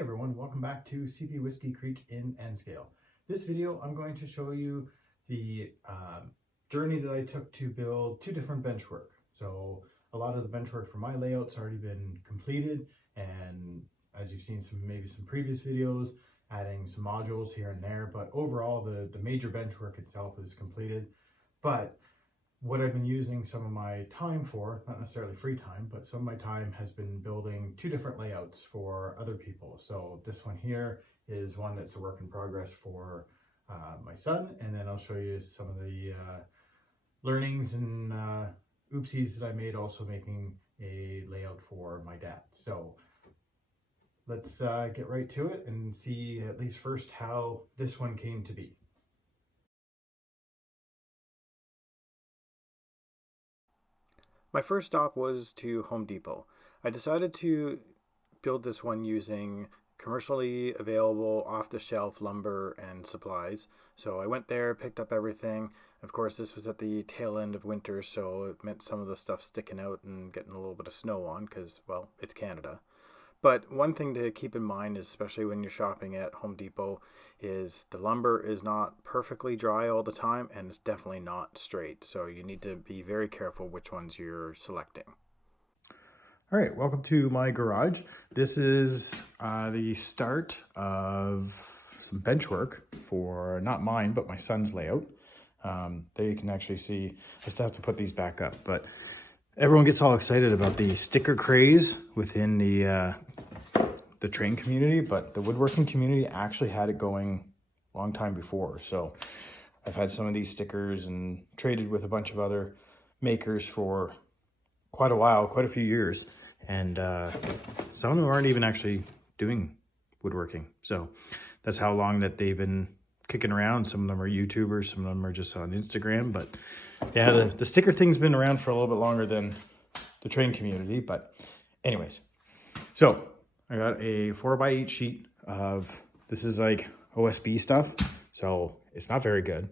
Hey everyone, welcome back to CP Whiskey Creek in nscale. This video I'm going to show you the journey that I took to build two different benchwork. So a lot of the benchwork for my layout's already been completed, and as you've seen maybe some previous videos, adding some modules here and there, but overall the major benchwork itself is completed. But what I've been using some of my time for, not necessarily free time, but some of my time has been building two different layouts for other people. So this one here is one that's a work in progress for my son, and then I'll show you some of the learnings and oopsies that I made also making a layout for my dad. So let's get right to it and see at least first how this one came to be. My first stop was to Home Depot. I decided to build this one using commercially available off-the-shelf lumber and supplies. So I went there, picked up everything. Of course, this was at the tail end of winter, so it meant some of the stuff sticking out and getting a little bit of snow on because, well, it's Canada. But one thing to keep in mind, especially when you're shopping at Home Depot, is the lumber is not perfectly dry all the time, and it's definitely not straight. So you need to be very careful which ones you're selecting. All right, welcome to my garage. This is the start of some bench work for not mine, but my son's layout. There you can actually see, I still have to put these back up, but everyone gets all excited about the sticker craze within the train community, but the woodworking community actually had it going a long time before. So I've had some of these stickers and traded with a bunch of other makers for quite a while, quite a few years. And some of them aren't even actually doing woodworking. So that's how long that they've been kicking around. Some of them are YouTubers, some of them are just on Instagram. But yeah, the sticker thing's been around for a little bit longer than the train community. But anyways, so I got a 4x8 sheet of, this is like OSB stuff. So it's not very good,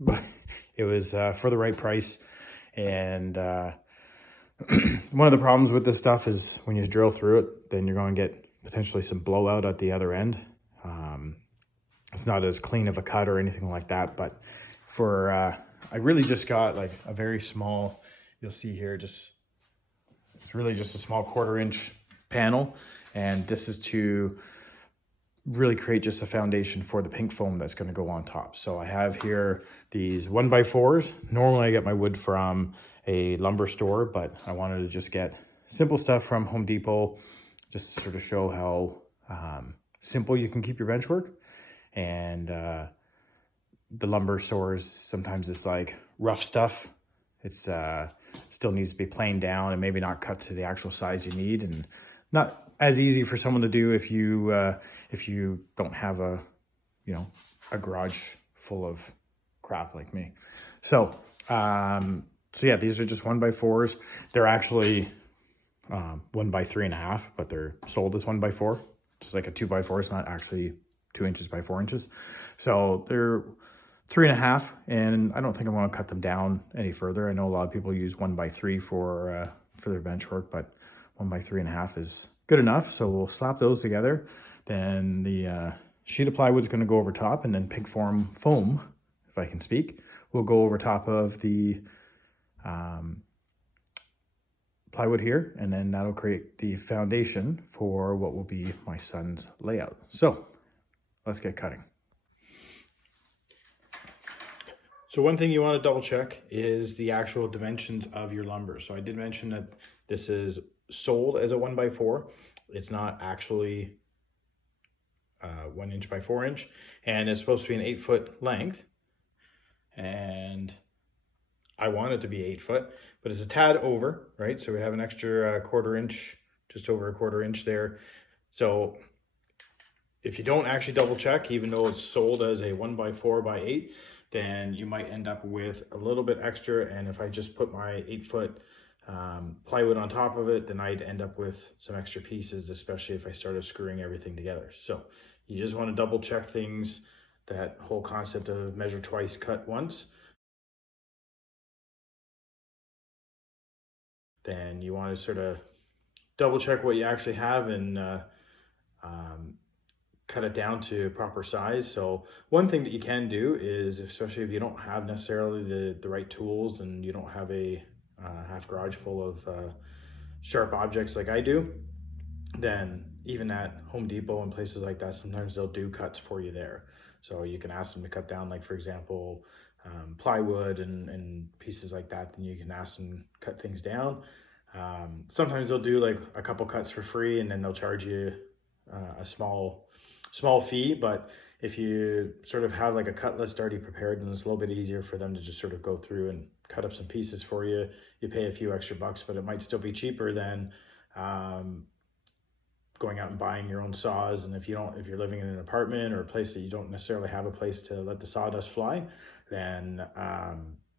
but it was for the right price. And one of the problems with this stuff is when you drill through it, then you're going to get potentially some blowout at the other end. It's not as clean of a cut or anything like that, but for, I really just got like a very small, you'll see here, it's really just a small 1/4 inch panel. And this is to really create just a foundation for the pink foam that's going to go on top. So I have here these 1x4s. Normally I get my wood from a lumber store, but I wanted to just get simple stuff from Home Depot, just to sort of show how simple you can keep your bench work. And the lumber stores, sometimes it's like rough stuff. It's still needs to be planed down and maybe not cut to the actual size you need, and not as easy for someone to do if you don't have a garage full of crap like me. So so yeah, these are just 1x4s. They're actually 1x3.5, but they're sold as 1x4. Just like a 2x4 is not actually 2 inches by 4 inches. So they're 3.5, and I don't think I want to cut them down any further. I know a lot of people use 1x3 for their bench work, but 1x3.5 is good enough. So we'll slap those together. Then the sheet of plywood is going to go over top, and then pink foam, if I can speak, will go over top of the plywood here, and then that'll create the foundation for what will be my son's layout. So let's get cutting. So one thing you want to double check is the actual dimensions of your lumber. So I did mention that this is sold as a 1x4. It's not actually 1 inch by 4 inch, and it's supposed to be an 8-foot length. And I want it to be 8 foot, but it's a tad over, right? So we have an extra 1/4 inch, just over a 1/4 inch there. So if you don't actually double check, even though it's sold as a 1x4x8, then you might end up with a little bit extra. And if I just put my 8-foot plywood on top of it, then I'd end up with some extra pieces, especially if I started screwing everything together. So you just want to double check things, that whole concept of measure twice, cut once. Then you want to sort of double check what you actually have, and cut it down to proper size. So one thing that you can do is, especially if you don't have necessarily the right tools and you don't have a half garage full of sharp objects like I do, then even at Home Depot and places like that, sometimes they'll do cuts for you there. So you can ask them to cut down, like for example, plywood and pieces like that. Then you can ask them to cut things down. Sometimes they'll do like a couple cuts for free, and then they'll charge you a small fee. But if you sort of have like a cut list already prepared, then it's a little bit easier for them to just sort of go through and cut up some pieces for you. You pay a few extra bucks, but it might still be cheaper than going out and buying your own saws. And if you're living in an apartment or a place that you don't necessarily have a place to let the sawdust fly, then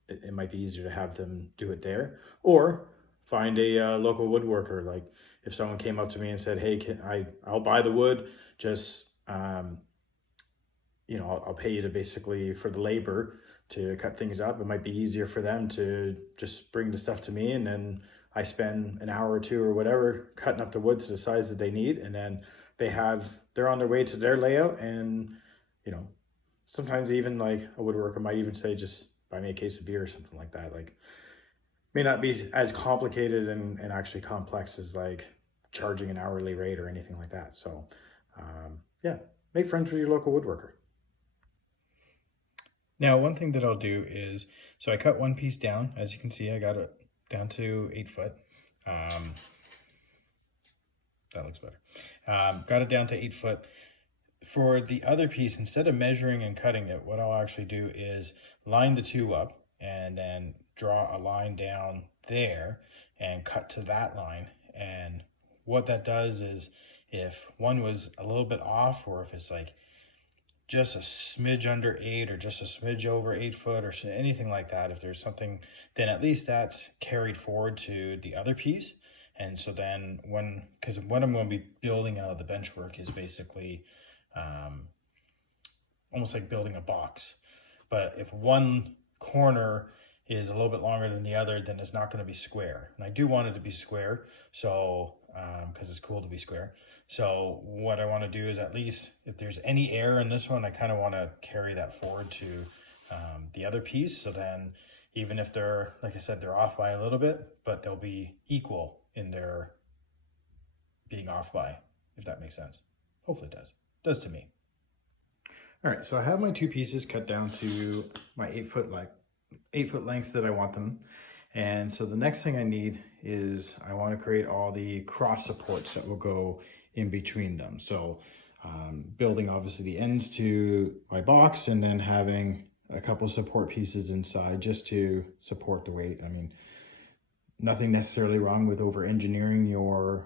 it might be easier to have them do it there, or find a local woodworker. Like if someone came up to me and said, hey, I'll buy the wood, just I'll pay you to basically for the labor to cut things up. It might be easier for them to just bring the stuff to me, and then I spend an hour or two or whatever cutting up the wood to the size that they need, and then they're on their way to their layout. And sometimes even like a woodworker might even say, just buy me a case of beer or something like that. Like, may not be as complicated and actually complex as like charging an hourly rate or anything like that. So yeah, make friends with your local woodworker. Now, one thing that I'll do is, so I cut one piece down. As you can see, I got it down to 8 foot. That looks better. Got it down to 8 foot. For the other piece, instead of measuring and cutting it, what I'll actually do is line the two up and then draw a line down there and cut to that line. And what that does is, if one was a little bit off, or if it's like just a smidge under 8 or just a smidge over 8 foot or anything like that, if there's something, then at least that's carried forward to the other piece. And so then because what I'm going to be building out of the benchwork is basically almost like building a box. But if one corner is a little bit longer than the other, then it's not going to be square. And I do want it to be square, so because it's cool to be square. So what I want to do is, at least if there's any air in this one, I kind of want to carry that forward to the other piece. So then even if they're, like I said, they're off by a little bit, but they'll be equal in their being off by, if that makes sense. Hopefully it does. It does to me. All right, so I have my two pieces cut down to my 8 foot lengths that I want them. And so the next thing I need is, I want to create all the cross supports that will go in between them. So building obviously the ends to my box, and then having a couple of support pieces inside just to support the weight. I mean, nothing necessarily wrong with over engineering your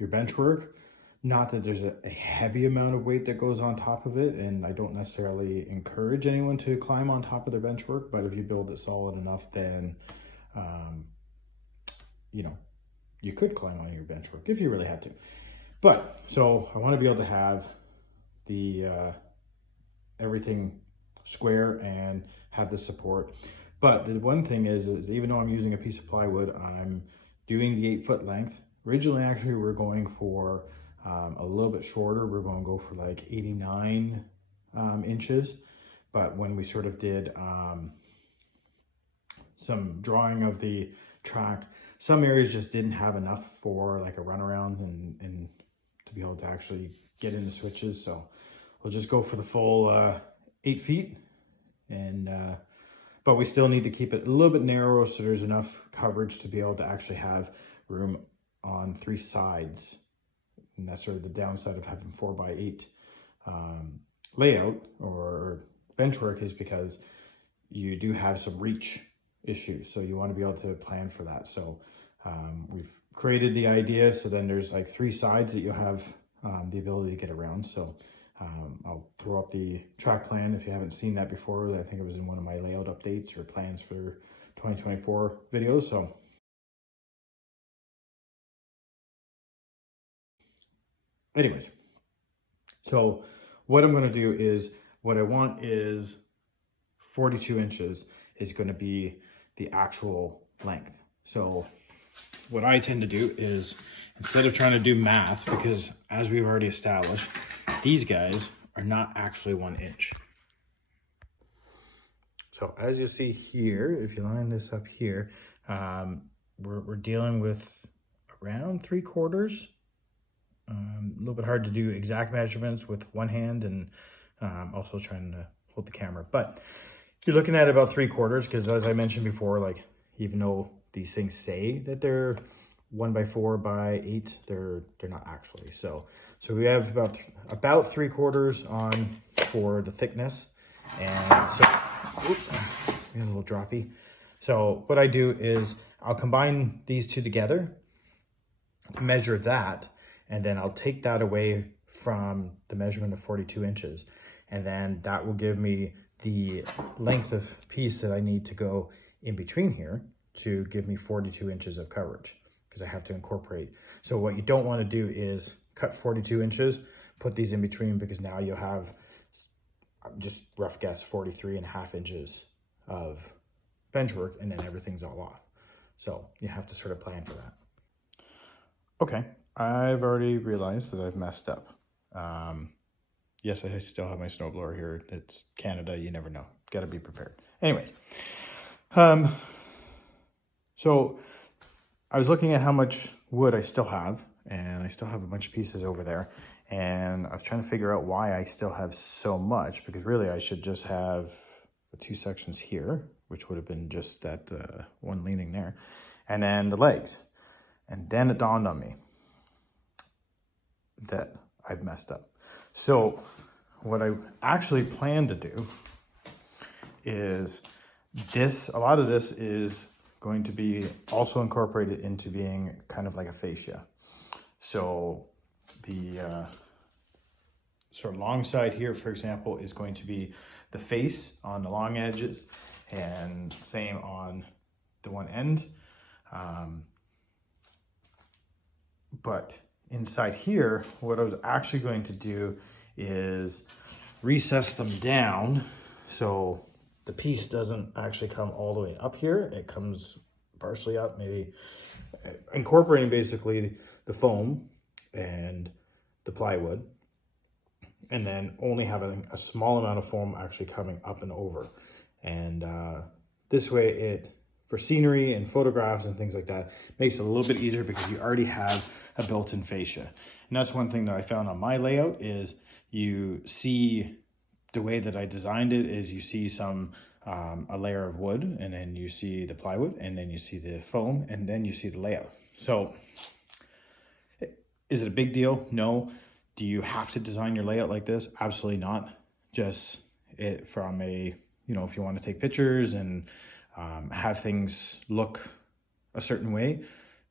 bench work. Not that there's a heavy amount of weight that goes on top of it, and I don't necessarily encourage anyone to climb on top of their bench work, but if you build it solid enough, then you could climb on your bench work if you really had to. But so I want to be able to have the everything square and have the support. But the one thing is even though I'm using a piece of plywood, I'm doing the 8 foot length. Originally, actually, we're going for a little bit shorter. We're going to go for like 89 inches. But when we sort of did some drawing of the track, some areas just didn't have enough for like a runaround and to be able to actually get in the switches. So we'll just go for the full 8 feet. And but we still need to keep it a little bit narrow, so there's enough coverage to be able to actually have room on 3 sides. And that's sort of the downside of having 4x8 layout or benchwork, is because you do have some reach issues. So you want to be able to plan for that. So we've created the idea. So then there's like 3 sides that you have the ability to get around. So I'll throw up the track plan if you haven't seen that before. I think it was in one of my layout updates or plans for 2024 videos. So anyways, so what I'm going to do is, what I want is 42 inches is going to be the actual length. So what I tend to do is, instead of trying to do math, because as we've already established, these guys are not actually 1 inch. So as you see here, if you line this up here, we're dealing with around 3/4. A little bit hard to do exact measurements with one hand and also trying to hold the camera. But you're looking at about 3/4 because, as I mentioned before, like even though these things say that they're 1x4x8, they're not actually. So we have about 3/4 on for the thickness, and so oops, a little droppy. So what I do is I'll combine these two together, measure that, and then I'll take that away from the measurement of 42 inches. And then that will give me the length of piece that I need to go in between here to give me 42 inches of coverage, because I have to incorporate. So what you don't want to do is cut 42 inches, put these in between, because now you'll have, just rough guess, 43.5 inches of bench work, and then everything's all off. So you have to sort of plan for that. Okay, I've already realized that I've messed up. Yes, I still have my snowblower here. It's Canada, you never know. Gotta be prepared. Anyways, so I was looking at how much wood I still have, and I still have a bunch of pieces over there. And I was trying to figure out why I still have so much, because really I should just have the 2 sections here, which would have been just that one leaning there, and then the legs. And then it dawned on me that I've messed up. So what I actually plan to do is a lot of this is going to be also incorporated into being kind of like a fascia. So the sort of long side here, for example, is going to be the face on the long edges, and same on the one end. But inside here, what I was actually going to do is recess them down so the piece doesn't actually come all the way up here. It comes partially up, maybe incorporating basically the foam and the plywood, and then only having a small amount of foam actually coming up and over. And this way it, for scenery and photographs and things like that, makes it a little bit easier because you already have a built-in fascia. And that's one thing that I found on my layout is you see the way that I designed it is you see a layer of wood, and then you see the plywood, and then you see the foam, and then you see the layout. So is it a big deal? No. Do you have to design your layout like this? Absolutely not. Just it from a, if you want to take pictures and have things look a certain way,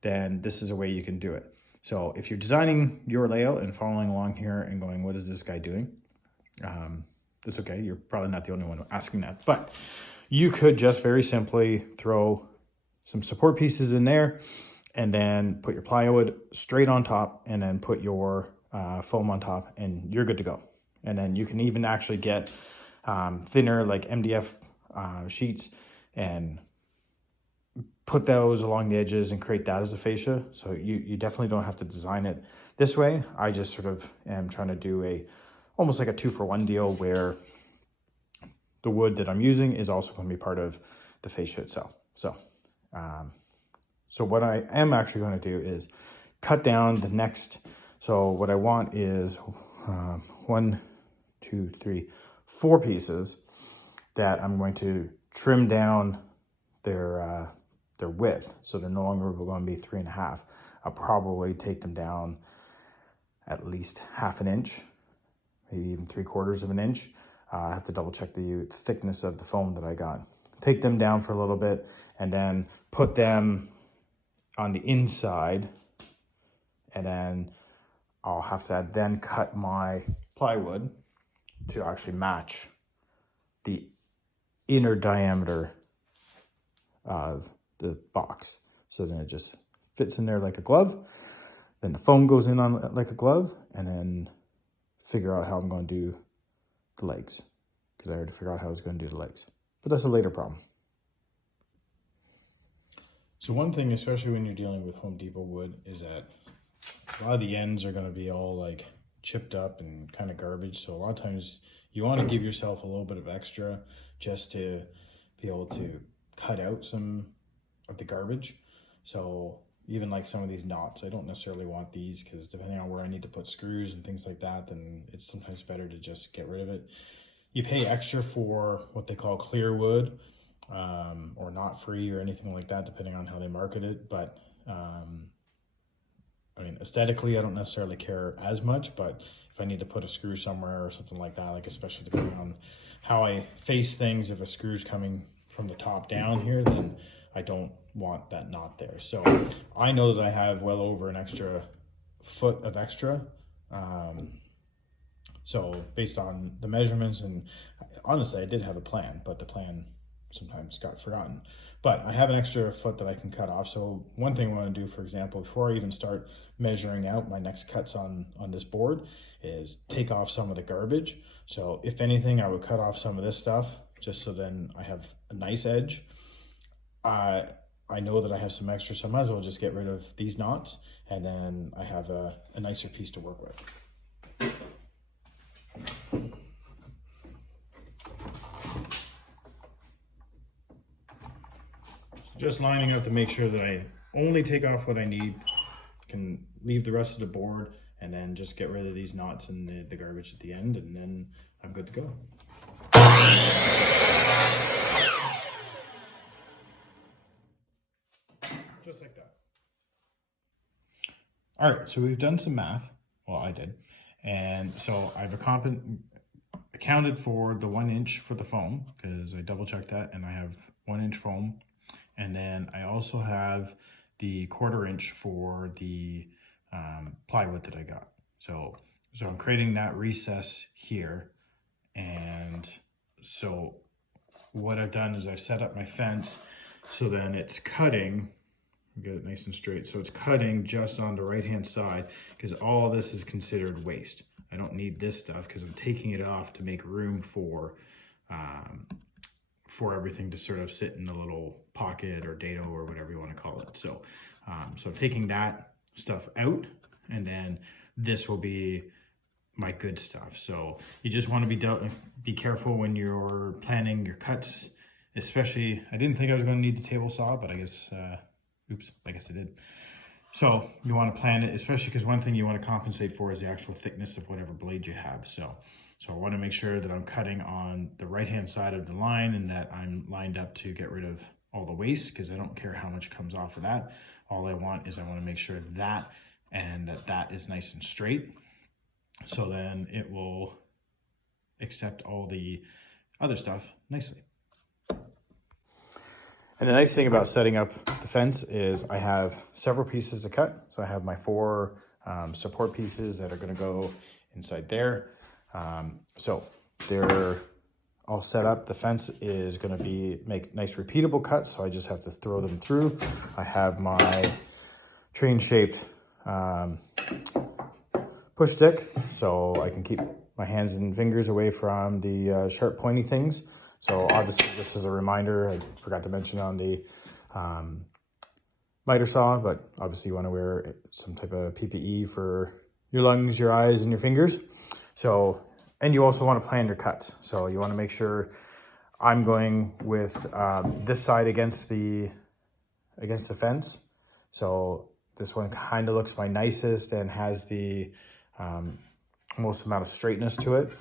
then this is a way you can do it. So if you're designing your layout and following along here and going, what is this guy doing? That's okay. You're probably not the only one asking that, but you could just very simply throw some support pieces in there and then put your plywood straight on top, and then put your foam on top, and you're good to go. And then you can even actually get thinner like MDF sheets and put those along the edges and create that as a fascia. So you definitely don't have to design it this way. I just sort of am trying to do almost like a 2-for-1 deal, where the wood that I'm using is also going to be part of the fascia itself. So what I am actually going to do is cut down the next. So what I want is 1, 2, 3, 4 pieces that I'm going to trim down their width, so they're no longer going to be 3.5. I'll probably take them down at least 1/2 inch, maybe even 3/4 of an inch. I have to double check the thickness of the foam that I got. Take them down for a little bit, and then put them on the inside, and then I'll have to then cut my plywood to actually match the inner diameter of the box. So then it just fits in there like a glove. Then the foam goes in on like a glove, and then figure out how I'm going to do the legs, because I already figured out how I was going to do the legs. But that's a later problem. So one thing, especially when you're dealing with Home Depot wood, is that a lot of the ends are going to be all like chipped up and kind of garbage. So a lot of times you want to give yourself a little bit of extra just to be able to cut out some of the garbage. So even like some of these knots, I don't necessarily want these because depending on where I need to put screws and things like that, then it's sometimes better to just get rid of it. You pay extra for what they call clear wood, or not free or anything like that, depending on how they market it. But I mean, aesthetically, I don't necessarily care as much, but if I need to put a screw somewhere or something like that, like especially depending on how I face things, if a screw's coming from the top down here, then I don't want that knot there. So I know that I have well over an extra foot of extra. So based on the measurements, and honestly, I did have a plan, but the plan sometimes got forgotten. But I have an extra foot that I can cut off. So one thing I want to do, for example, before I even start measuring out my next cuts on this board, is take off some of the garbage. So if anything, I would cut off some of this stuff just so then I have a nice edge. I know that I have some extra, so I might as well just get rid of these knots, and then I have a nicer piece to work with. Just lining up to make sure that I only take off what I need, can leave the rest of the board, and then just get rid of these knots and the garbage at the end, and then I'm good to go. Just like that. All right, so we've done some math. Well, I did. And so I've accounted for the 1 inch for the foam, because I double checked that, and I have 1 inch foam. And then I also have the 1/4 inch for the plywood that I got. So I'm creating that recess here. And so what I've done is I've set up my fence so then it's cutting, get it nice and straight. So it's cutting just on the right-hand side, because all of this is considered waste. I don't need this stuff because I'm taking it off to make room for everything to sort of sit in a little pocket or dado or whatever you want to call it. So, so I'm taking that stuff out, and then this will be my good stuff. So you just want to be careful when you're planning your cuts, especially, I didn't think I was going to need the table saw, but I guess, oops, I guess I did. So you want to plan it, especially because one thing you want to compensate for is the actual thickness of whatever blade you have. So I want to make sure that I'm cutting on the right-hand side of the line and that I'm lined up to get rid of all the waste, because I don't care how much comes off of that. All I want is I want to make sure that is nice and straight. So then it will accept all the other stuff nicely. And the nice thing about setting up the fence is I have several pieces to cut. So I have my 4 support pieces that are going to go inside there. So they're all set up. The fence is going to make nice repeatable cuts, so I just have to throw them through. I have my train-shaped push stick, so I can keep my hands and fingers away from the sharp pointy things. So obviously, just as a reminder, I forgot to mention on the miter saw, but obviously you want to wear some type of PPE for your lungs, your eyes, and your fingers. So, and you also want to plan your cuts. So you want to make sure I'm going with this side against the fence. So this one kind of looks my nicest and has the most amount of straightness to it.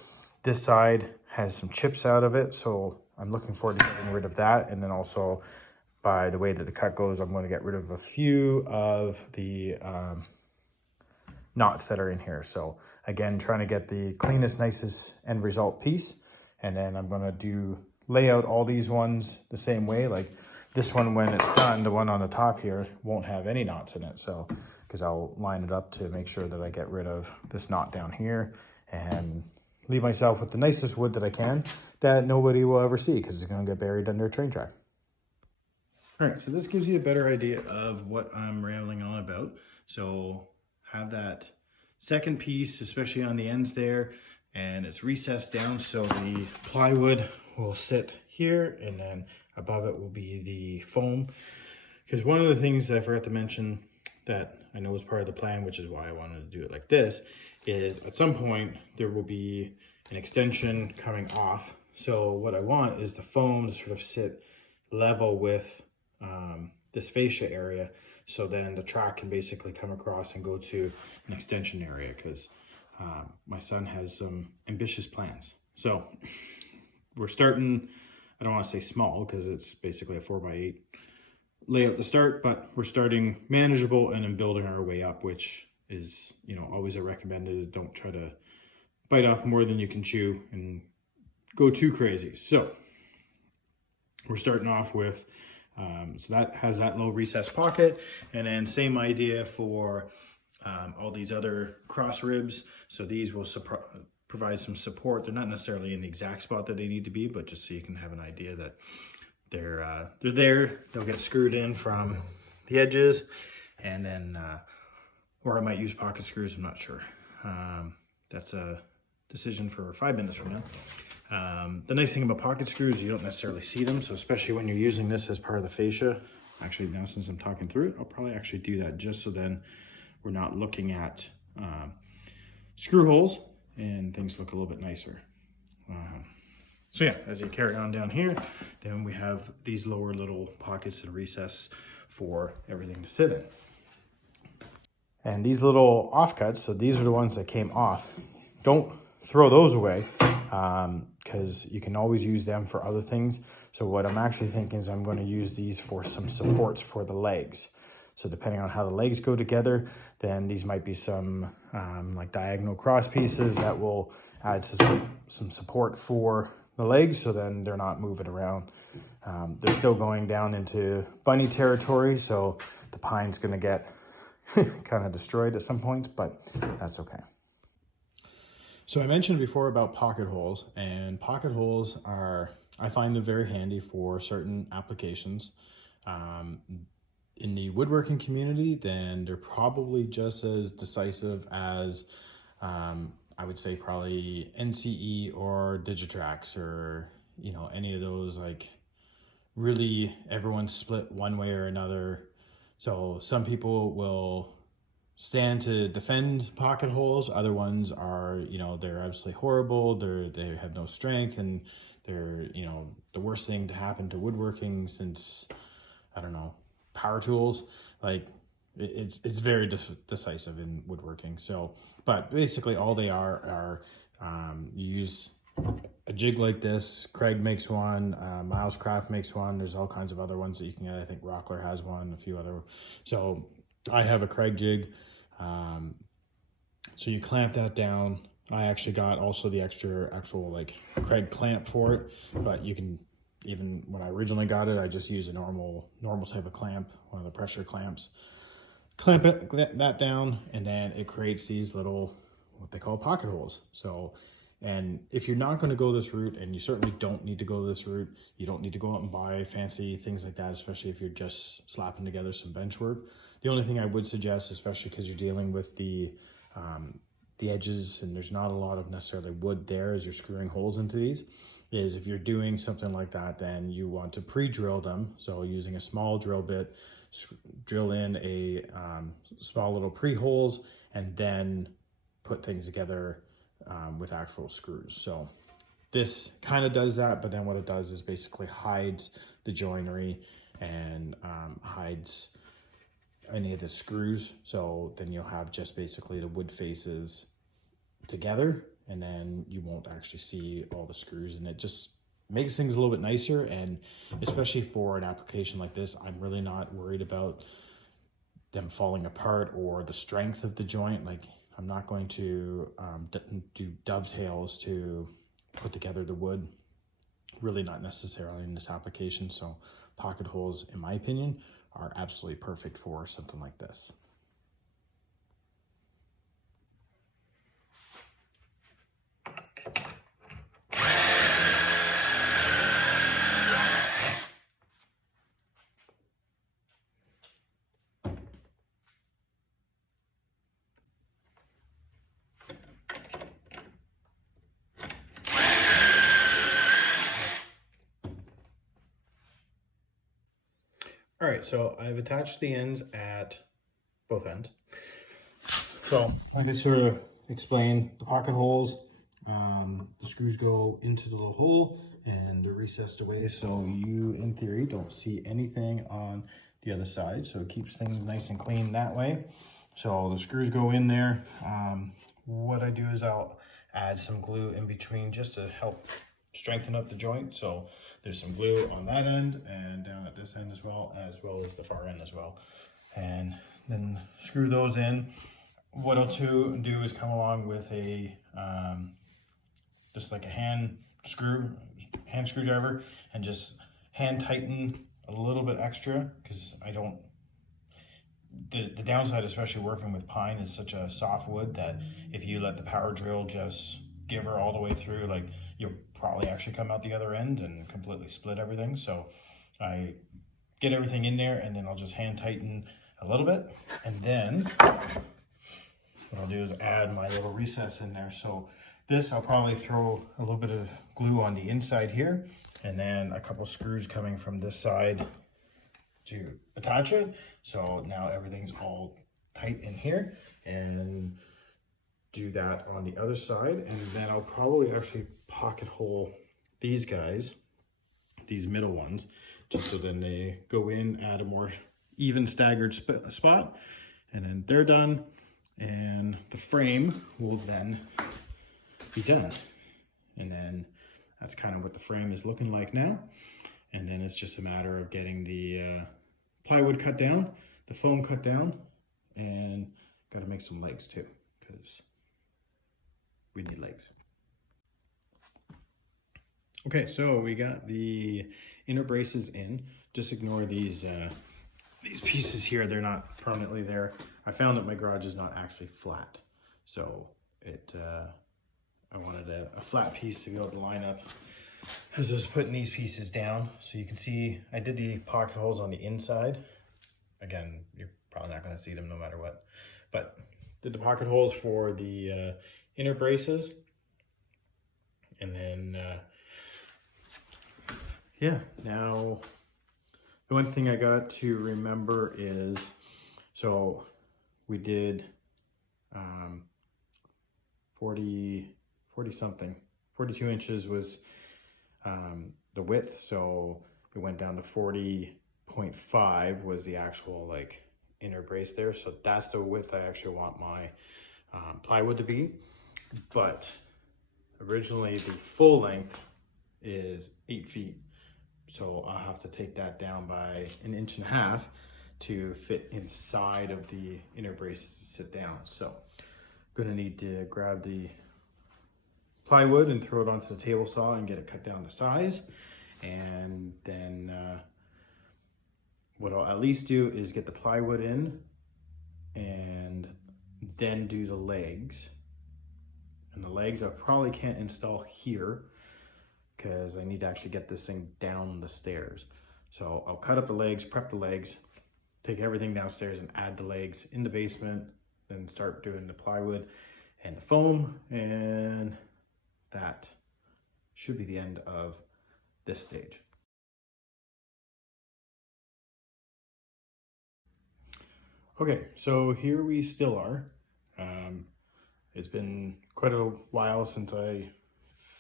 This side has some chips out of it, so I'm looking forward to getting rid of that. And then also, by the way that the cut goes, I'm going to get rid of a few of the knots that are in here. So again, trying to get the cleanest, nicest end result piece. And then I'm going to lay out all these ones the same way. Like this one, when it's done, the one on the top here won't have any knots in it. So, because I'll line it up to make sure that I get rid of this knot down here and leave myself with the nicest wood that I can that nobody will ever see, because it's going to get buried under a train track. All right, so this gives you a better idea of what I'm rambling on about. So have that second piece, especially on the ends there, and it's recessed down so the plywood will sit here, and then above it will be the foam. Because one of the things that I forgot to mention that I know is part of the plan, which is why I wanted to do it like this, is at some point there will be an extension coming off. So what I want is the foam to sort of sit level with this fascia area, so then the track can basically come across and go to an extension area, because my son has some ambitious plans. So we're starting, I don't want to say small because it's basically a 4x8 layout to start, but we're starting manageable and then building our way up, which is, you know, always a recommended. Don't try to bite off more than you can chew and go too crazy. So we're starting off with, so that has that low recessed pocket, and then same idea for all these other cross ribs. So these will provide some support. They're not necessarily in the exact spot that they need to be, but just so you can have an idea that they're there. They'll get screwed in from the edges, and then, or I might use pocket screws, I'm not sure. That's a decision for 5 minutes from now. The nice thing about pocket screws, you don't necessarily see them. So especially when you're using this as part of the fascia, actually now since I'm talking through it, I'll probably actually do that just so then we're not looking at screw holes and things look a little bit nicer. So yeah, as you carry on down here, then we have these lower little pockets and recess for everything to sit in. And these little offcuts, so these are the ones that came off. Don't throw those away, because you can always use them for other things. So what I'm actually thinking is I'm going to use these for some supports for the legs. So depending on how the legs go together, then these might be some like diagonal cross pieces that will add some support for the legs, so then they're not moving around. They're still going down into bunny territory, so the pine's going to get kind of destroyed at some points, but that's okay. So I mentioned before about pocket holes, and pocket holes I find them very handy for certain applications. In the woodworking community, then they're probably just as decisive as I would say probably NCE or t-traks, or, you know, any of those, like really everyone's split one way or another. So some people will stand to defend pocket holes. Other ones are, you know, they're absolutely horrible. They have no strength, and they're, you know, the worst thing to happen to woodworking since, I don't know, power tools. Like it's very decisive in woodworking. So, but basically all they are you use a jig like this. Craig makes one, Miles Craft makes one. There's all kinds of other ones that you can get. I think Rockler has one, a few other. So I have a Craig jig. So you clamp that down. I actually got also the actual like Craig clamp for it, but you can, even when I originally got it, I just used a normal type of clamp, one of the pressure clamps. Clamp that down, and then it creates these little, what they call pocket holes. So, and if you're not going to go this route, and you certainly don't need to go this route, you don't need to go out and buy fancy things like that, especially if you're just slapping together some bench work. The only thing I would suggest, especially because you're dealing with the edges and there's not a lot of necessarily wood there as you're screwing holes into these, is if you're doing something like that, then you want to pre-drill them. So using a small drill bit, drill in a small little pre-holes, and then put things together with actual screws. So this kind of does that, but then what it does is basically hides the joinery and hides any of the screws. So then you'll have just basically the wood faces together, and then you won't actually see all the screws, and it just makes things a little bit nicer. And especially for an application like this, I'm really not worried about them falling apart or the strength of the joint. Like, I'm not going to do dovetails to put together the wood, really not necessarily in this application. So pocket holes, in my opinion, are absolutely perfect for something like this. All right, so I've attached the ends at both ends. So like I sort of explained, the pocket holes, the screws go into the little hole and they're recessed away, so you in theory don't see anything on the other side, so it keeps things nice and clean that way. So the screws go in there. What I do is I'll add some glue in between just to help strengthen up the joint. So there's some glue on that end and down at this end as well as the far end as well. And then screw those in. What I'll do is come along with a just like a hand screwdriver and just hand tighten a little bit extra, because I don't, the downside, especially working with pine, is such a soft wood that if you let the power drill just give her all the way through, like, you'll probably actually come out the other end and completely split everything. So I get everything in there and then I'll just hand tighten a little bit, and then what I'll do is add my little recess in there. So this, I'll probably throw a little bit of glue on the inside here, and then a couple screws coming from this side to attach it. So now everything's all tight in here, and do that on the other side. And then I'll probably actually pocket hole these guys, these middle ones, just so then they go in at a more even staggered spot, and then they're done, and the frame will then be done. And then that's kind of what the frame is looking like now. And then it's just a matter of getting the plywood cut down, the foam cut down, and got to make some legs too, because we need legs. Okay, so we got the inner braces in. Just ignore these pieces here. They're not permanently there. I found that my garage is not actually flat, so I wanted a flat piece to be able to line up as I was putting these pieces down. So you can see I did the pocket holes on the inside. Again, you're probably not going to see them no matter what, but did the pocket holes for the inner braces. And then yeah, now the one thing I got to remember is, so we did 40 something, 42 inches was the width, so it went down to 40.5 was the actual like inner brace there. So that's the width I actually want my plywood to be. But originally the full length is 8 feet. So I'll have to take that down by 1.5 inches to fit inside of the inner braces to sit down. So I'm gonna need to grab the plywood and throw it onto the table saw and get it cut down to size. And then what I'll at least do is get the plywood in and then do the legs. And the legs I probably can't install here because I need to actually get this thing down the stairs. So I'll cut up the legs, prep the legs, take everything downstairs and add the legs in the basement, then start doing the plywood and the foam, and that should be the end of this stage. Okay, so here we still are. It's been quite a while since I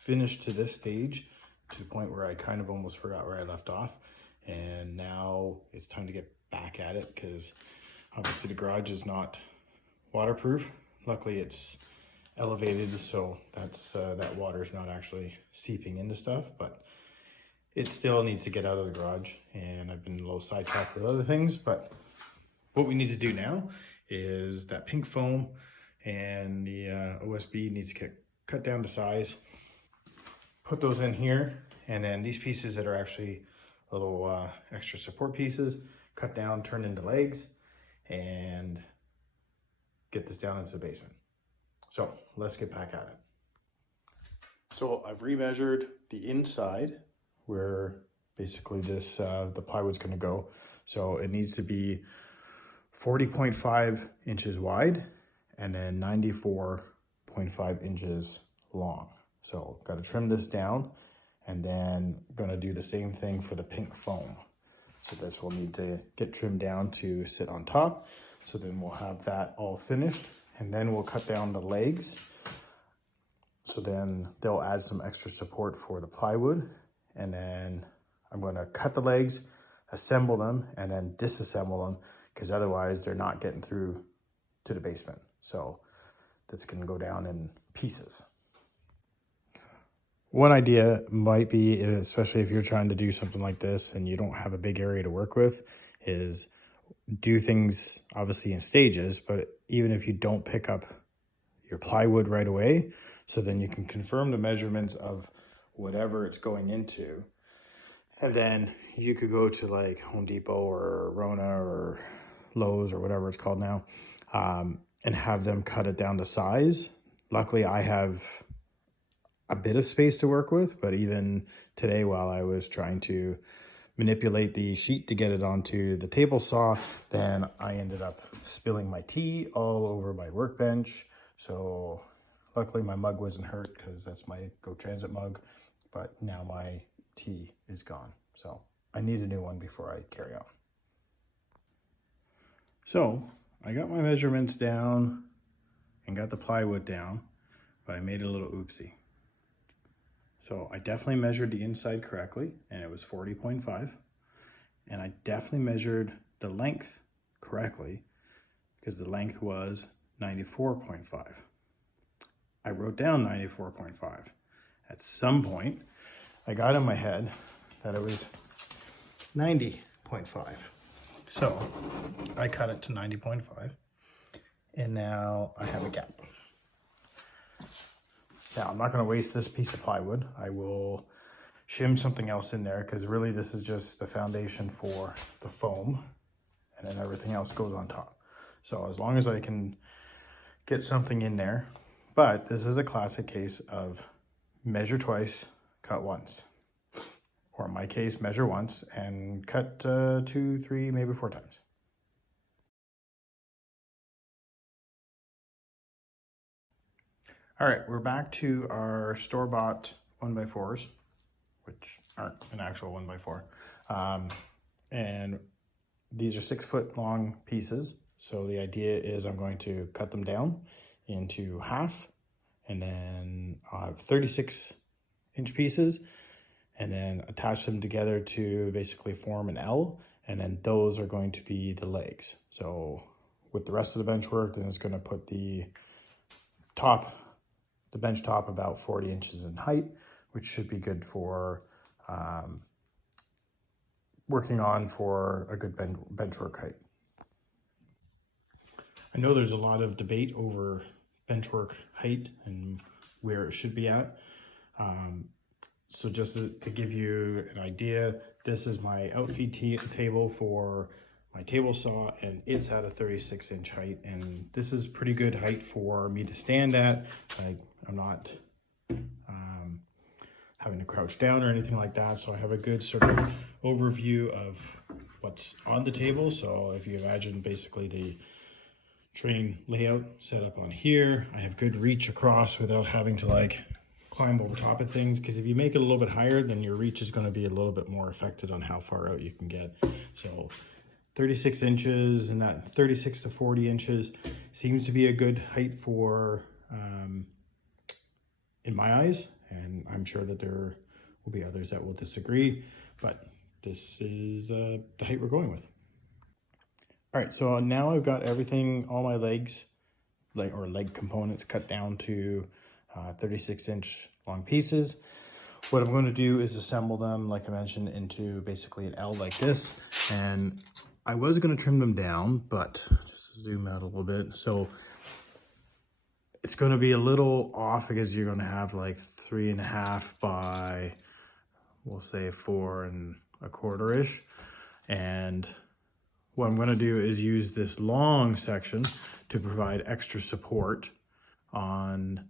finished to this stage, to the point where I kind of almost forgot where I left off. And now it's time to get back at it, because obviously the garage is not waterproof. Luckily it's elevated, so that's that water is not actually seeping into stuff, but it still needs to get out of the garage, and I've been a little sidetracked with other things. But what we need to do now is that pink foam and the OSB needs to get cut down to size, put those in here, and then these pieces that are actually little extra support pieces, cut down, turn into legs, and get this down into the basement. So let's get back at it. So I've remeasured the inside where basically this the plywood's going to go. So it needs to be 40.5 inches wide and then 94.5 inches long. So got to trim this down, and then going to do the same thing for the pink foam. So this will need to get trimmed down to sit on top. So then we'll have that all finished, and then we'll cut down the legs. So then they'll add some extra support for the plywood. And then I'm going to cut the legs, assemble them, and then disassemble them, because otherwise they're not getting through to the basement. So that's going to go down in pieces. One idea might be, especially if you're trying to do something like this and you don't have a big area to work with, is do things obviously in stages, but even if you don't pick up your plywood right away, so then you can confirm the measurements of whatever it's going into. And then you could go to like Home Depot or Rona or Lowe's or whatever it's called now, and have them cut it down to size. Luckily, I have a bit of space to work with, but even today while I was trying to manipulate the sheet to get it onto the table saw, then I ended up spilling my tea all over my workbench. So luckily my mug wasn't hurt, because that's my Go Transit mug, but now my tea is gone. So I need a new one before I carry on. So I got my measurements down and got the plywood down, but I made a little oopsie. So I definitely measured the inside correctly, and it was 40.5. And I definitely measured the length correctly, because the length was 94.5. I wrote down 94.5. At some point, I got in my head that it was 90.5. So I cut it to 90.5, and now I have a gap. Now I'm not going to waste this piece of plywood. I will shim something else in there, because really this is just the foundation for the foam, and then everything else goes on top. So as long as I can get something in there, but this is a classic case of measure twice, cut once. Or in my case, measure once and cut 2, 3, maybe 4 times. All right, we're back to our store-bought 1x4s, which aren't an actual 1x4. And these are 6-foot long pieces. So the idea is I'm going to cut them down into half, and then I'll have 36-inch pieces, and then attach them together to basically form an L, and then those are going to be the legs. So with the rest of the bench work, then it's going to put the bench top about 40 inches in height, which should be good for working on for a good bench work height. I know there's a lot of debate over bench work height and where it should be at. So just to give you an idea, this is my outfeed table for my table saw, and it's at a 36-inch height, and this is pretty good height for me to stand at. I'm not having to crouch down or anything like that, so I have a good sort of overview of what's on the table. So if you imagine basically the train layout set up on here, I have good reach across without having to like climb over top of things, because if you make it a little bit higher, then your reach is going to be a little bit more affected on how far out you can get. So 36 inches and that 36 to 40 inches seems to be a good height for in my eyes, and I'm sure that there will be others that will disagree, but this is the height we're going with. All right, so now I've got everything, all my legs, leg components cut down to 36-inch long pieces. What I'm going to do is assemble them, like I mentioned, into basically an L like this. And I was going to trim them down, but just zoom out a little bit. So it's going to be a little off, because you're going to have like 3.5 by, we'll say 4 1/4-ish. And what I'm going to do is use this long section to provide extra support on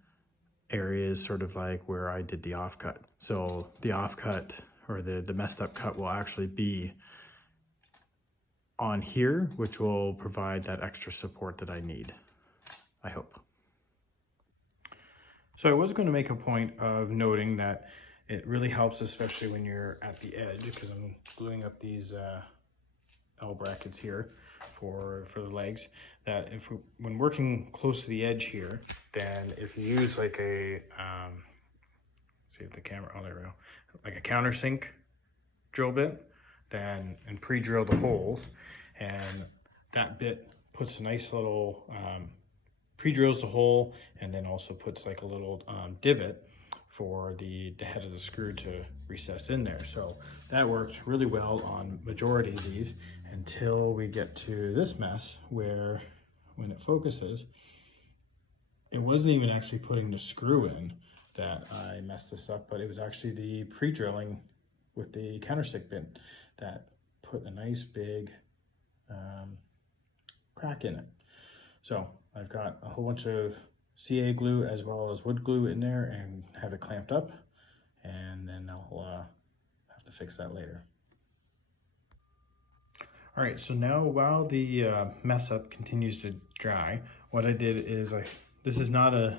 areas sort of like where I did the offcut. So the offcut, or the messed up cut, will actually be on here, which will provide that extra support that I need, I hope. So I was going to make a point of noting that it really helps, especially when you're at the edge, because I'm gluing up these L brackets here. for the legs, that when working close to the edge here, then if you use like a, see if the camera, oh there we go, like a countersink drill bit, then, and pre-drill the holes, and that bit puts a nice little, pre-drills the hole, and then also puts like a little divot for the head of the screw to recess in there. So that works really well on majority of these, until we get to this mess where when it focuses, it wasn't even actually putting the screw in that I messed this up, but it was actually the pre-drilling with the countersink bit that put a nice big crack in it. So I've got a whole bunch of CA glue as well as wood glue in there and have it clamped up, and then I'll have to fix that later. All right, so now while the mess up continues to dry, what I did is this is not a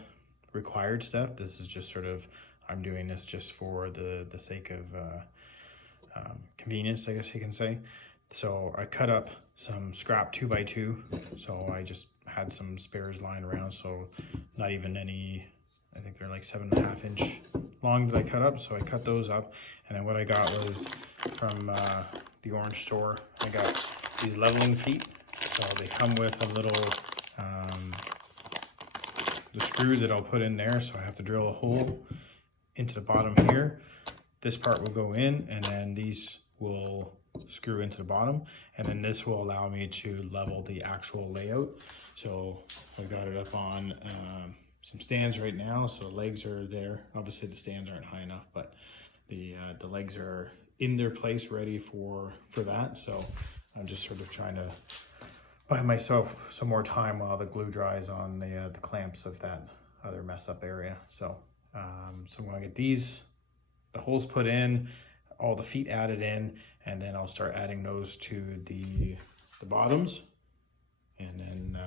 required step. This is just sort of, I'm doing this just for the sake of convenience, I guess you can say. So I cut up some scrap 2x2. So I just had some spares lying around. So not even any, I think they're like 7.5 inch long that I cut up. So I cut those up. And then what I got was from the orange store, I got these leveling feet. So they come with a little, the screw that I'll put in there. So I have to drill a hole into the bottom here. This part will go in, and then these will screw into the bottom, and then this will allow me to level the actual layout. So I've got it up on some stands right now, so legs are there. Obviously the stands aren't high enough, but the legs are in their place ready for that. So I'm just sort of trying to buy myself some more time while the glue dries on the clamps of that other mess up area. So so I'm going to get the holes put in, all the feet added in, and then I'll start adding those to the bottoms, and then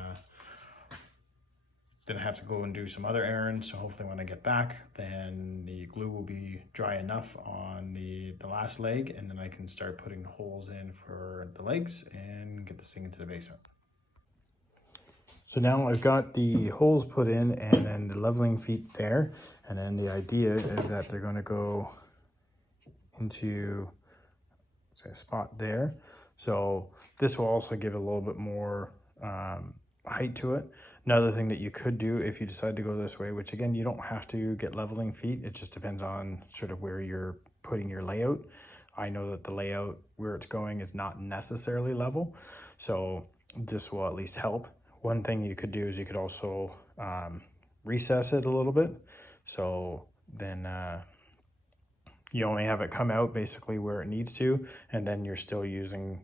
I have to go and do some other errands. So hopefully when I get back, then the glue will be dry enough on the last leg, and then I can start putting the holes in for the legs and get this thing into the basement. So now I've got the holes put in and then the leveling feet there, and then the idea is that they're going to go into, say, a spot there. So this will also give a little bit more height to it. Another thing that you could do if you decide to go this way, which again, you don't have to get leveling feet, it just depends on sort of where you're putting your layout. I know that the layout where it's going is not necessarily level, so this will at least help. One thing you could do is you could also recess it a little bit. So then you only have it come out basically where it needs to, and then you're still using,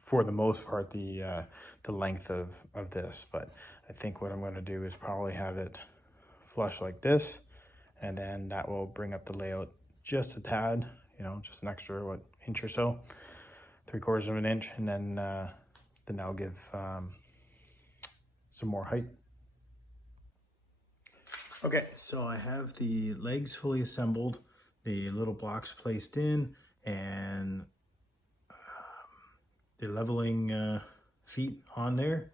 for the most part, the length of this. But I think what I'm going to do is probably have it flush like this, and then that will bring up the layout just a tad, you know, just an extra, inch or so, 3/4 of an inch, and then that'll give some more height. Okay, so I have the legs fully assembled, the little blocks placed in, and the leveling feet on there.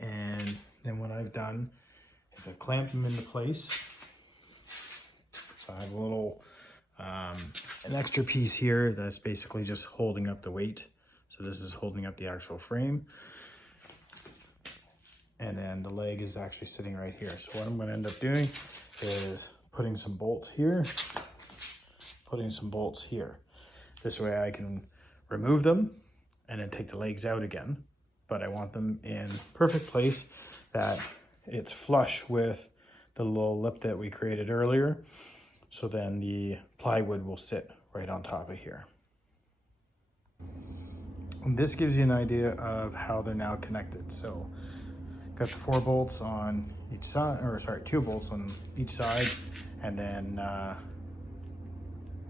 And then what I've done is I've clamped them into place. So I have a little, an extra piece here that's basically just holding up the weight. So this is holding up the actual frame. And then the leg is actually sitting right here. So what I'm going to end up doing is putting some bolts here, putting some bolts here. This way I can remove them and then take the legs out again. But I want them in perfect place, that it's flush with the little lip that we created earlier. So then the plywood will sit right on top of here. And this gives you an idea of how they're now connected. So got the 4 bolts on each side, or sorry, 2 bolts on each side. And then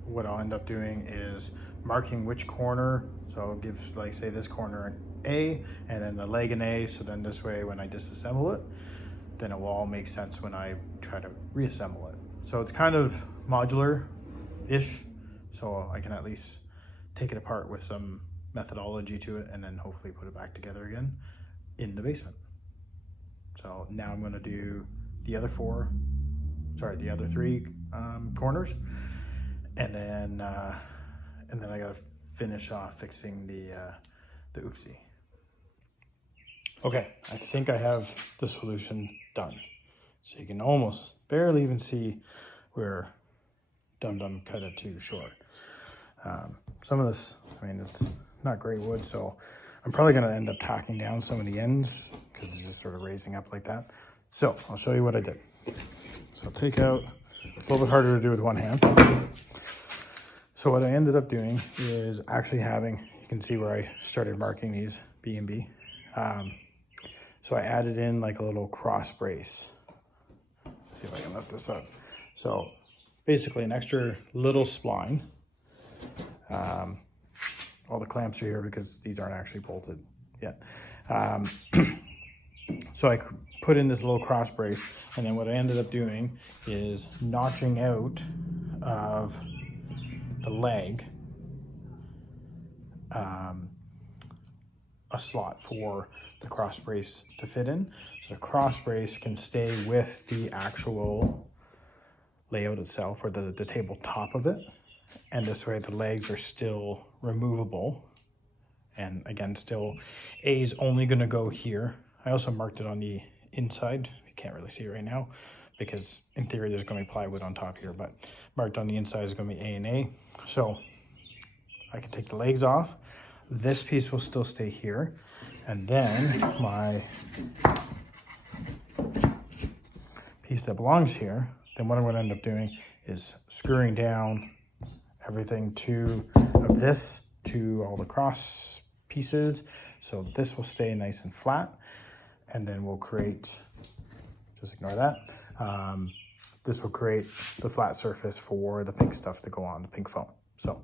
what I'll end up doing is marking which corner. So I'll give, like, say this corner an A, and then the leg an A. So then this way, when I disassemble it, then it will all make sense when I try to reassemble it. So it's kind of modular-ish. So I can at least take it apart with some methodology to it, and then hopefully put it back together again in the basement. So now I'm going to do the other three corners, and then I got to finish off fixing the oopsie. Okay, I think I have the solution done. So you can almost barely even see where Dum Dum cut it too short. Some of this, I mean, it's not great wood, so I'm probably going to end up tacking down some of the ends because it's just sort of raising up like that. So I'll show you what I did. So I'll take out, it's a little bit harder to do with one hand. So what I ended up doing is actually having, you can see where I started marking these B and B. So I added in like a little cross brace. Let's see if I can lift this up. So basically an extra little spline. All the clamps are here because these aren't actually bolted yet. So I put in this little cross brace, and then what I ended up doing is notching out of the leg a slot for the cross brace to fit in. So the cross brace can stay with the actual layout itself, or the tabletop of it. And this way the legs are still removable. And again, still A is only gonna go here. I also marked it on the inside. You can't really see it right now because in theory there's gonna be plywood on top here, but marked on the inside is gonna be A and A. So I can take the legs off. This piece will still stay here. And then my piece that belongs here, then what I'm gonna end up doing is screwing down everything of this to all the cross pieces. So this will stay nice and flat. And then we'll create, just ignore that. This will create the flat surface for the pink stuff to go on, the pink foam. So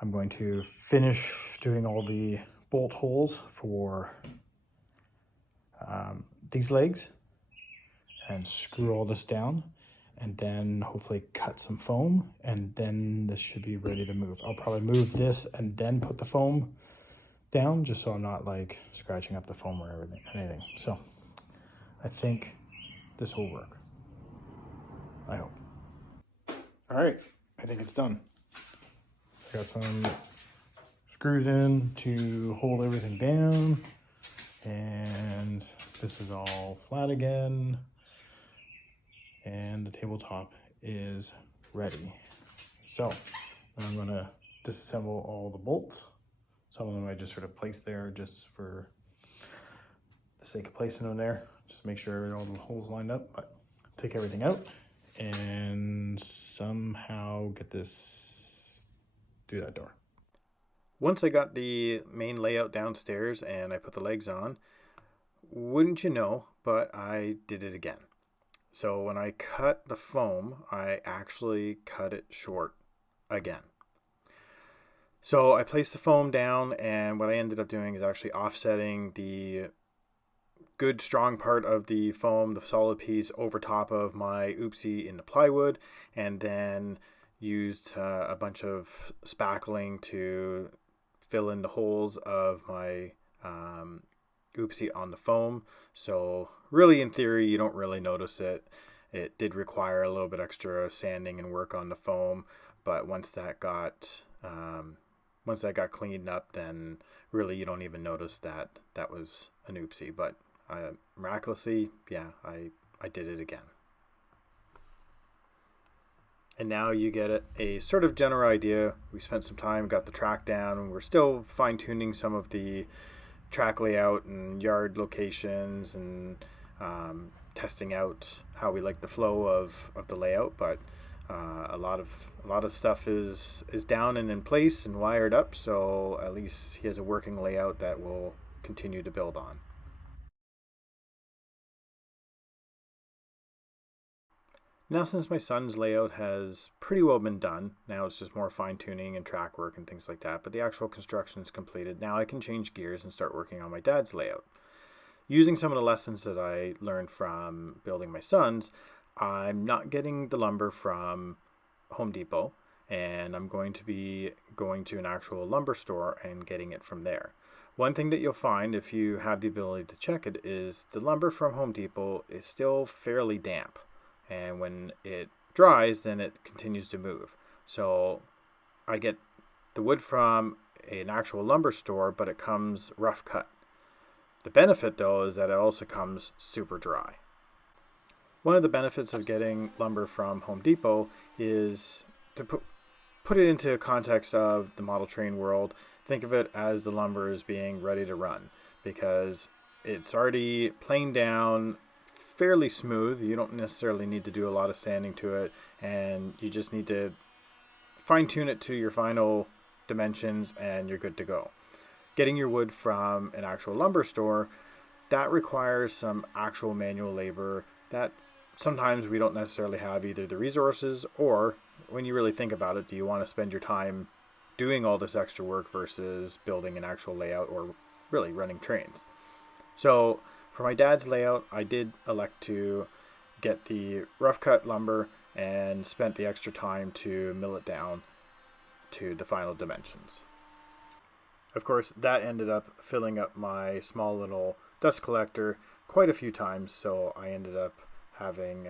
I'm going to finish doing all the bolt holes for these legs and screw all this down, and then hopefully cut some foam, and then this should be ready to move. I'll probably move this and then put the foam down just so I'm not like scratching up the foam or anything. So I think this will work. I hope. All right, I think it's done. I got some screws in to hold everything down, and this is all flat again, and the tabletop is ready. So I'm gonna disassemble all the bolts. Some of them I just sort of placed there just for the sake of placing them there, just make sure all the holes lined up, but take everything out and somehow get this through that door. Once I got the main layout downstairs and I put the legs on, wouldn't you know, but I did it again. So when I cut the foam, I actually cut it short again. So I placed the foam down, and what I ended up doing is actually offsetting the good strong part of the foam, the solid piece, over top of my oopsie in the plywood, and then used a bunch of spackling to fill in the holes of my oopsie on the foam. So really, in theory, you don't really notice it. It did require a little bit extra sanding and work on the foam, but once that got cleaned up, then really you don't even notice that that was an oopsie. But miraculously, yeah, I did it again. And now you get a sort of general idea. We spent some time, got the track down, and we're still fine-tuning some of the track layout and yard locations and testing out how we like the flow of the layout. But a lot of stuff is down and in place and wired up, so at least he has a working layout that we'll continue to build on. Now, since my son's layout has pretty well been done, now it's just more fine-tuning and track work and things like that, but the actual construction is completed. Now I can change gears and start working on my dad's layout. Using some of the lessons that I learned from building my son's, I'm not getting the lumber from Home Depot, and I'm going to be going to an actual lumber store and getting it from there. One thing that you'll find if you have the ability to check it is the lumber from Home Depot is still fairly damp. And when it dries, then it continues to move. So I get the wood from an actual lumber store, but it comes rough cut. The benefit, though, is that it also comes super dry. One of the benefits of getting lumber from Home Depot is to put it into context of the model train world. Think of it as the lumber is being ready to run because it's already planed down fairly smooth. You don't necessarily need to do a lot of sanding to it, and you just need to fine tune it to your final dimensions and you're good to go. Getting your wood from an actual lumber store, that requires some actual manual labor that sometimes we don't necessarily have either the resources, or when you really think about it, do you want to spend your time doing all this extra work versus building an actual layout or really running trains? So for my dad's layout, I did elect to get the rough cut lumber and spent the extra time to mill it down to the final dimensions. Of course, that ended up filling up my small little dust collector quite a few times, so I ended up having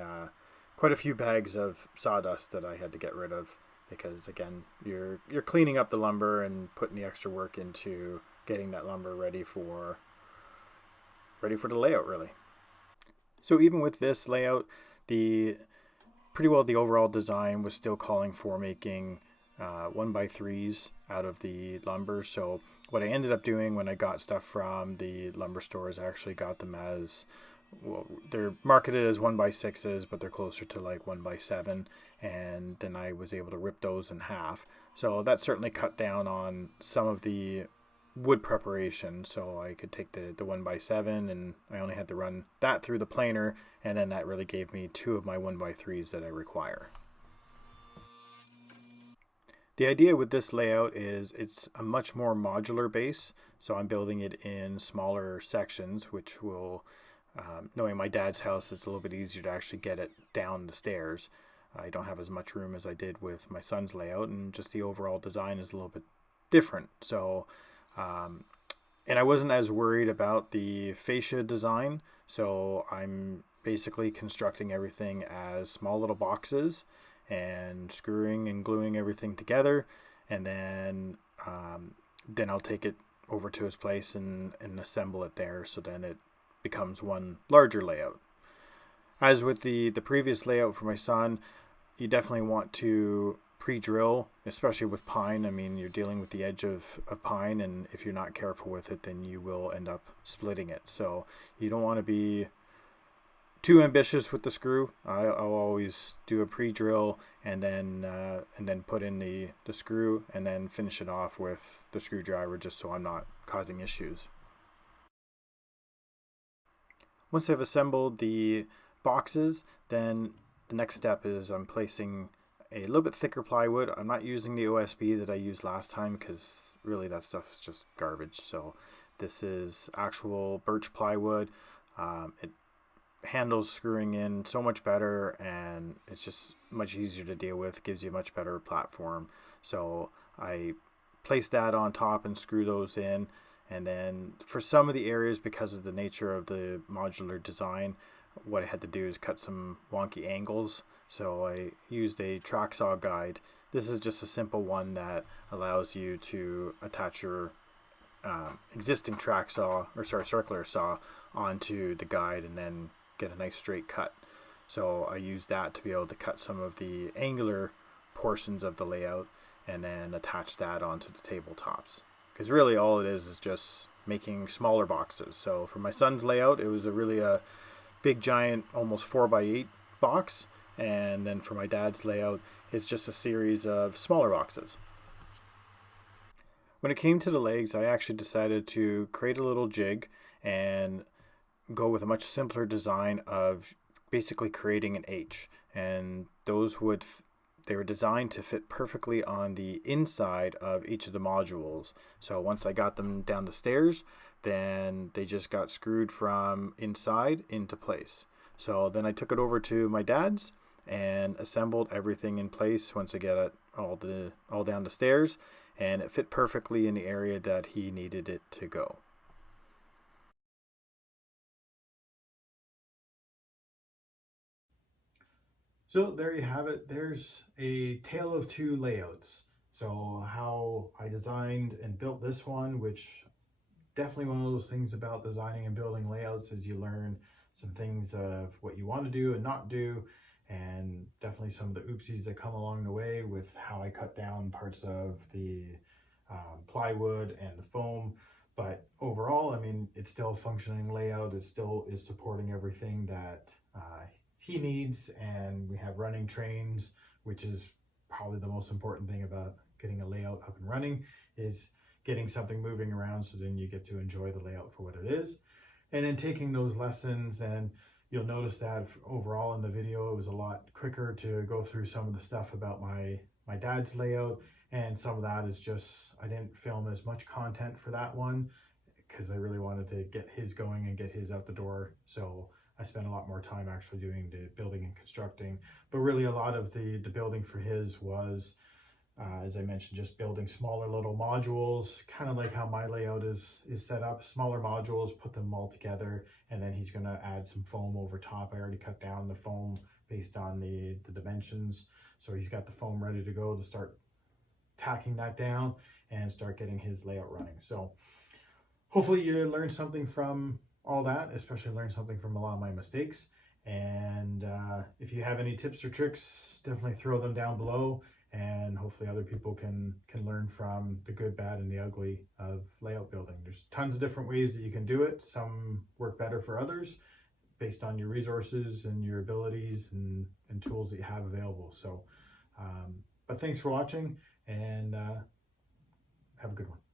quite a few bags of sawdust that I had to get rid of because, again, you're cleaning up the lumber and putting the extra work into getting that lumber ready for the layout, really. So even with this layout, the overall design was still calling for making 1x3s out of the lumber. So what I ended up doing when I got stuff from the lumber stores, I actually got them as, well, they're marketed as 1x6s, but they're closer to like 1x7. And then I was able to rip those in half. So that certainly cut down on some of the wood preparation. So I could take the 1x7 and I only had to run that through the planer. And then that really gave me 2 of my 1x3s that I require. The idea with this layout is it's a much more modular base, so I'm building it in smaller sections, which will, knowing my dad's house, it's a little bit easier to actually get it down the stairs. I don't have as much room as I did with my son's layout, and just the overall design is a little bit different. So, and I wasn't as worried about the fascia design, so I'm basically constructing everything as small little boxes and screwing and gluing everything together, and then I'll take it over to his place and assemble it there, so then it becomes one larger layout. As with the previous layout for my son, you definitely want to pre-drill, especially with pine. I mean, you're dealing with the edge of pine, and if you're not careful with it, then you will end up splitting it. So you don't want to be too ambitious with the screw. I'll always do a pre-drill and then put in the screw and then finish it off with the screwdriver, just so I'm not causing issues. Once I've assembled the boxes, then the next step is I'm placing a little bit thicker plywood. I'm not using the OSB that I used last time because really that stuff is just garbage. So this is actual birch plywood. It handles screwing in so much better, and it's just much easier to deal with, gives you a much better platform. So I place that on top and screw those in, and then for some of the areas, because of the nature of the modular design, what I had to do is cut some wonky angles. So I used a track saw guide. This is just a simple one that allows you to attach your existing circular saw onto the guide and then get a nice straight cut. So I used that to be able to cut some of the angular portions of the layout and then attach that onto the tabletops. Because really all it is just making smaller boxes. So for my son's layout, it was a big giant, almost 4x8 box. And then for my dad's layout, it's just a series of smaller boxes. When it came to the legs, I actually decided to create a little jig and go with a much simpler design of basically creating an H. And those they were designed to fit perfectly on the inside of each of the modules. So once I got them down the stairs, then they just got screwed from inside into place. So then I took it over to my dad's and assembled everything in place once I all down the stairs, and it fit perfectly in the area that he needed it to go. So there you have it. There's a tale of two layouts. So how I designed and built this one, which definitely one of those things about designing and building layouts is you learn some things of what you want to do and not do, and definitely some of the oopsies that come along the way with how I cut down parts of the plywood and the foam. But overall, I mean, it's still a functioning layout. It still is supporting everything that he needs, and we have running trains, which is probably the most important thing about getting a layout up and running, is getting something moving around, so then you get to enjoy the layout for what it is. And then taking those lessons, and you'll notice that overall in the video it was a lot quicker to go through some of the stuff about my dad's layout, and some of that is just I didn't film as much content for that one because I really wanted to get his going and get his out the door. So I spent a lot more time actually doing the building and constructing. But really a lot of the building for his was as I mentioned, just building smaller little modules, kind of like how my layout is set up. Smaller modules, put them all together, and then he's going to add some foam over top. I already cut down the foam based on the dimensions, so he's got the foam ready to go to start tacking that down and start getting his layout running. So hopefully you learned something from all that, especially learned something from a lot of my mistakes. And if you have any tips or tricks, definitely throw them down below, and hopefully other people can learn from the good, bad, and the ugly of layout building. There's tons of different ways that you can do it. Some work better for others based on your resources and your abilities and tools that you have available. So, but thanks for watching, and have a good one.